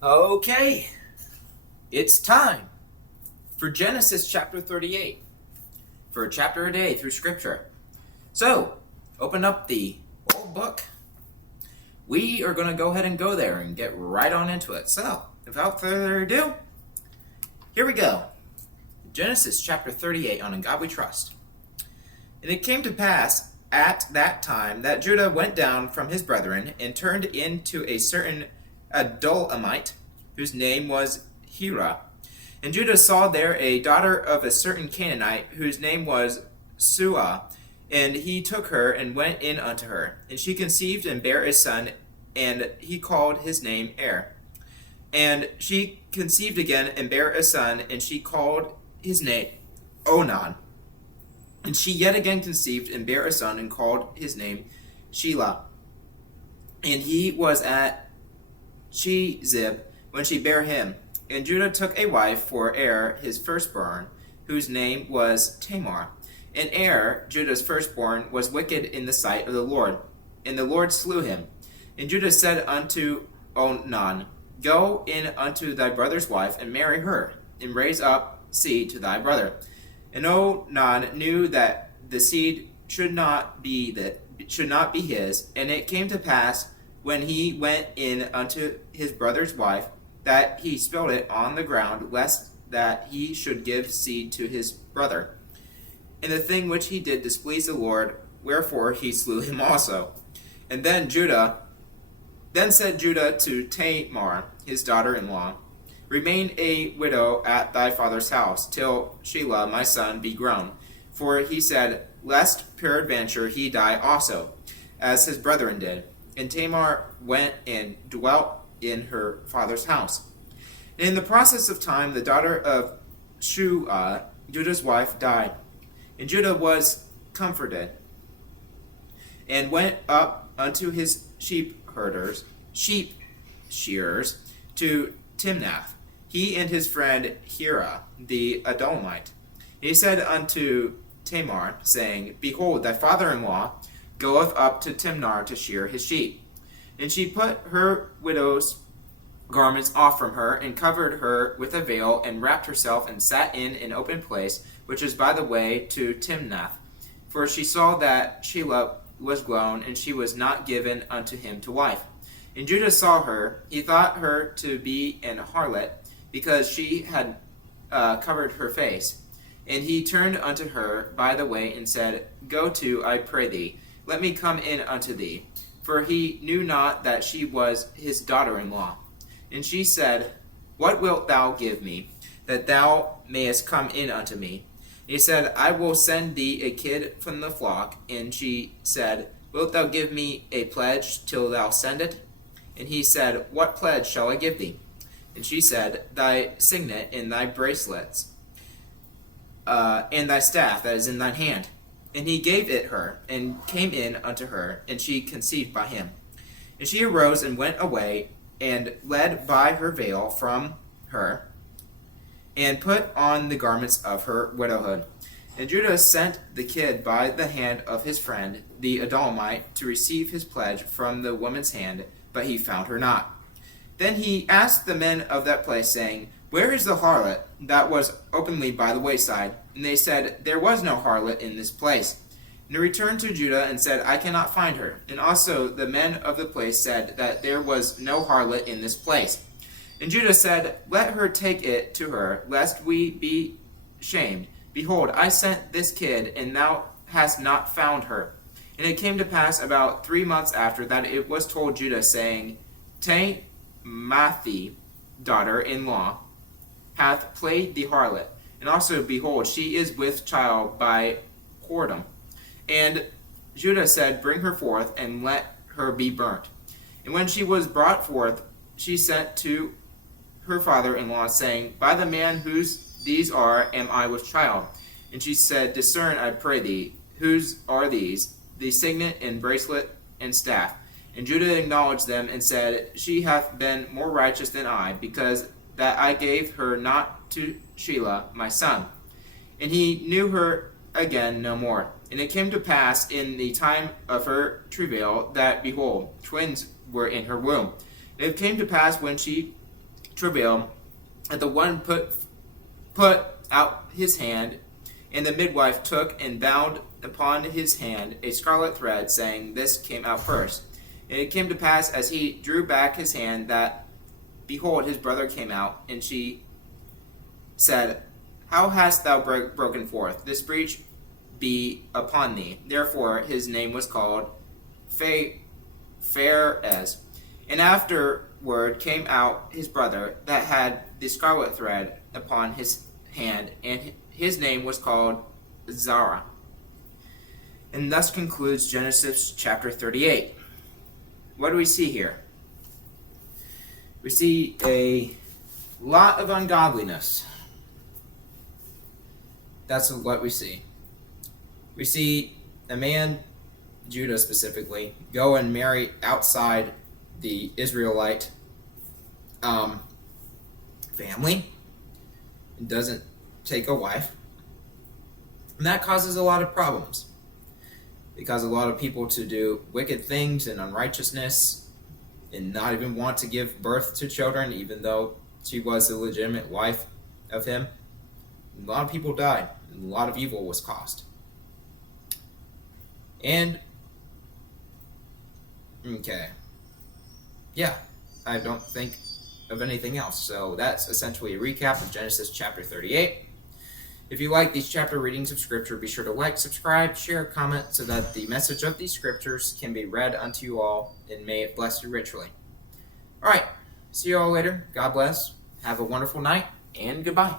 Okay, it's time for Genesis chapter 38, for a chapter a day through Scripture. So, open up the old book. We are going to go ahead and go there and get right on into it. So, without further ado, here we go. Genesis chapter 38, on In God We Trust. And it came to pass at that time that Judah went down from his brethren and turned into a certain Adulamite, whose name was Hira. And Judah saw there a daughter of a certain Canaanite, whose name was Suah. And he took her and went in unto her. And she conceived and bare a son, and he called his name Er. And she conceived again and bare a son, and she called his name Onan. And she yet again conceived and bare a son, and called his name Shelah. And he was at Chezib when she bare him. And Judah took a wife for Er his firstborn, whose name was Tamar. And Er, Judah's firstborn, was wicked in the sight of the Lord, and the Lord slew him. And Judah said unto Onan, Go in unto thy brother's wife, and marry her, and raise up seed to thy brother. And Onan knew that the seed should not be his. And it came to pass, when he went in unto his brother's wife, that he spilled it on the ground, lest that he should give seed to his brother. And the thing which he did displeased the Lord, wherefore he slew him also. And then said Judah to Tamar, his daughter-in-law, Remain a widow at thy father's house, till Shelah my son be grown. For he said, Lest peradventure he die also, as his brethren did. And Tamar went and dwelt in her father's house. And in the process of time, the daughter of Shua, Judah's wife, died. And Judah was comforted, and went up unto his sheep shearers, to Timnath, he and his friend Hira, the Adulamite. He said unto Tamar, saying, Behold, thy father-in-law goeth up to Timnah to shear his sheep. And she put her widow's garments off from her, and covered her with a veil, and wrapped herself, and sat in an open place, which is by the way to Timnath. For she saw that Shelah was grown, and she was not given unto him to wife. And Judah saw her, he thought her to be an harlot, because she had covered her face. And he turned unto her by the way, and said, Go to, I pray thee, let me come in unto thee. For he knew not that she was his daughter-in-law. And she said, What wilt thou give me, that thou mayest come in unto me? And he said, I will send thee a kid from the flock. And she said, Wilt thou give me a pledge till thou send it? And he said, What pledge shall I give thee? And she said, Thy signet and thy bracelets, and thy staff that is in thine hand. And he gave it her, and came in unto her, and she conceived by him. And she arose and went away, and led by her veil from her, and put on the garments of her widowhood. And Judah sent the kid by the hand of his friend, the Adulamite, to receive his pledge from the woman's hand, but he found her not. Then he asked the men of that place, saying, Where is the harlot that was openly by the wayside? And they said, There was no harlot in this place. And he returned to Judah and said, I cannot find her. And also the men of the place said that there was no harlot in this place. And Judah said, Let her take it to her, lest we be shamed. Behold, I sent this kid, and thou hast not found her. And it came to pass about 3 months after that it was told Judah, saying, Tamathi, daughter-in-law, hath played the harlot. And also, behold, she is with child by whoredom. And Judah said, Bring her forth, and let her be burnt. And when she was brought forth, she sent to her father-in-law, saying, By the man whose these are, am I with child? And she said, Discern, I pray thee, whose are these, the signet and bracelet and staff? And Judah acknowledged them, and said, She hath been more righteous than I, because that I gave her not to Shelah my son. And he knew her again no more. And it came to pass in the time of her travail that, behold, twins were in her womb. And it came to pass when she travail, and the one put out his hand, and the midwife took and bound upon his hand a scarlet thread, saying, This came out first. And it came to pass, as he drew back his hand, that, behold, his brother came out, and she said, How hast thou broken forth? This breach be upon thee. Therefore his name was called Phares. And afterward came out his brother that had the scarlet thread upon his hand, and his name was called Zara. And thus concludes Genesis chapter 38. What do we see here? We see a lot of ungodliness. That's what we see. We see a man, Judah specifically, go and marry outside the Israelite family and doesn't take a wife. And that causes a lot of problems. It causes a lot of people to do wicked things and unrighteousness and not even want to give birth to children, even though she was a legitimate wife of him. A lot of people died, and a lot of evil was caused. And, okay. Yeah, I don't think of anything else. So that's essentially a recap of Genesis chapter 38. If you like these chapter readings of Scripture, be sure to like, subscribe, share, comment, so that the message of these Scriptures can be read unto you all, and may it bless you richly. All right, see you all later. God bless. Have a wonderful night, and goodbye.